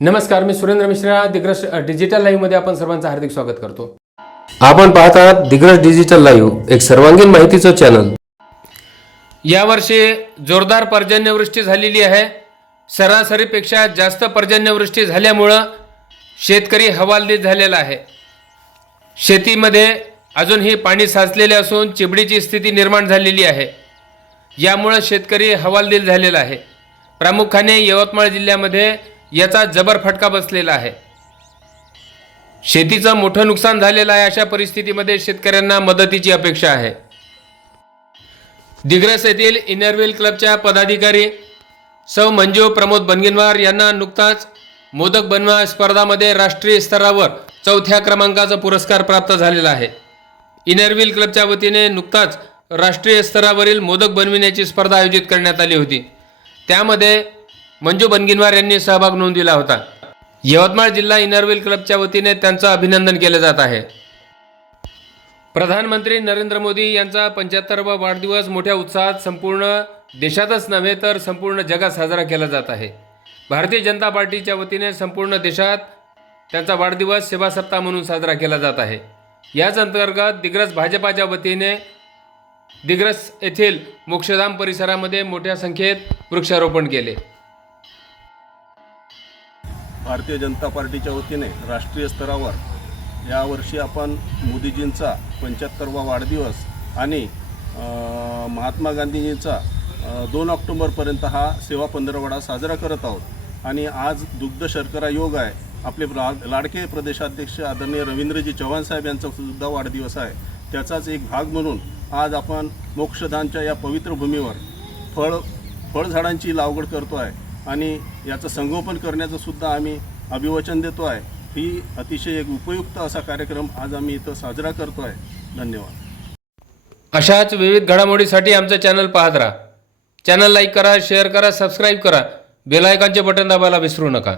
नमस्कार मी सुरेंद्र मिश्रा. दिग्रस डिजिटल लाईव्हमध्ये आपण सर्वांचं हार्दिक स्वागत करतो. आपण पाहत आहात दिग्रस डिजिटल लाईव्ह एक सर्वांगीण माहितीचं चॅनल. यावर्षी जोरदार पर्जन्यवृष्टी झालेली आहे. सरासरीपेक्षा जास्त पर्जन्यवृष्टी झाल्यामुळं शेतकरी हवालदिल झालेला आहे. शेतीमध्ये अजूनही पाणी साचलेले असून चिबडीची स्थिती निर्माण झालेली आहे. यामुळं शेतकरी हवालदिल झालेला आहे. प्रामुख्याने यवतमाळ जिल्ह्यामध्ये याचा जबर फटका बसलेला आहे. शेतीचं मोठं नुकसान झालेलं आहे अशा परिस्थितीमध्ये शेतकऱ्यांना मदतीची अपेक्षा आहे. दिग्रस येथील इनरव्हील क्लबच्या पदाधिकारी सौ मंजू प्रमोद बनगिनवार यांना नुकताच मोदक बनवा स्पर्धामध्ये राष्ट्रीय स्तरावर चौथ्या क्रमांकाचा पुरस्कार प्राप्त झालेला आहे. इनरव्हील क्लबच्या वतीने नुकताच राष्ट्रीय स्तरावरील मोदक बनविण्याची स्पर्धा आयोजित करण्यात आली होती. त्यामध्ये मंजू बनगिनवार यांनी सहभाग नोंदविला होता. यवतमाळ जिल्हा इनरव्हील क्लबच्या वतीने त्यांचं अभिनंदन केलं जात आहे. प्रधानमंत्री नरेंद्र मोदी यांचा पंच्याहत्तरवा वाढदिवस मोठ्या उत्साहात संपूर्ण देशातच नव्हे तर संपूर्ण जगात साजरा केला जात आहे. भारतीय जनता पार्टीच्या वतीने संपूर्ण देशात त्यांचा वाढदिवस सेवा सप्ताह म्हणून साजरा केला जात आहे. याच अंतर्गत दिग्रस भाजपाच्या वतीने दिग्रस येथील मोक्षधाम परिसरामध्ये मोठ्या संख्येत वृक्षारोपण केले. भारतीय जनता पार्टीच्या वतीने राष्ट्रीय स्तरावर यावर्षी आपण मोदीजींचा पंच्याहत्तरवा वाढदिवस आणि महात्मा गांधीजींचा दोन ऑक्टोबरपर्यंत हा सेवा पंधरवडा साजरा करत आहोत. आणि आज दुग्ध शर्करा योग आहे. आपले लाडके प्रदेशाध्यक्ष आदरणीय रवींद्रजी चव्हाण साहेब यांचा सुद्धा वाढदिवस आहे. त्याचाच एक भाग म्हणून आज आपण मोक्षदानच्या या पवित्र भूमीवर फळ फळझाडांची लागवड करतो आहे. आणि याचं संगोपन करण्याचंसुद्धा आम्ही अभिवचन देतो आहे. ही अतिशय एक उपयुक्त असा कार्यक्रम आज आम्ही इथं साजरा करतो आहे. धन्यवाद. अशाच विविध घडामोडीसाठी आमचं चॅनल पाहत राहा. चॅनल लाईक करा शेअर करा सबस्क्राईब करा. बेल बटन दाबायला विसरू नका.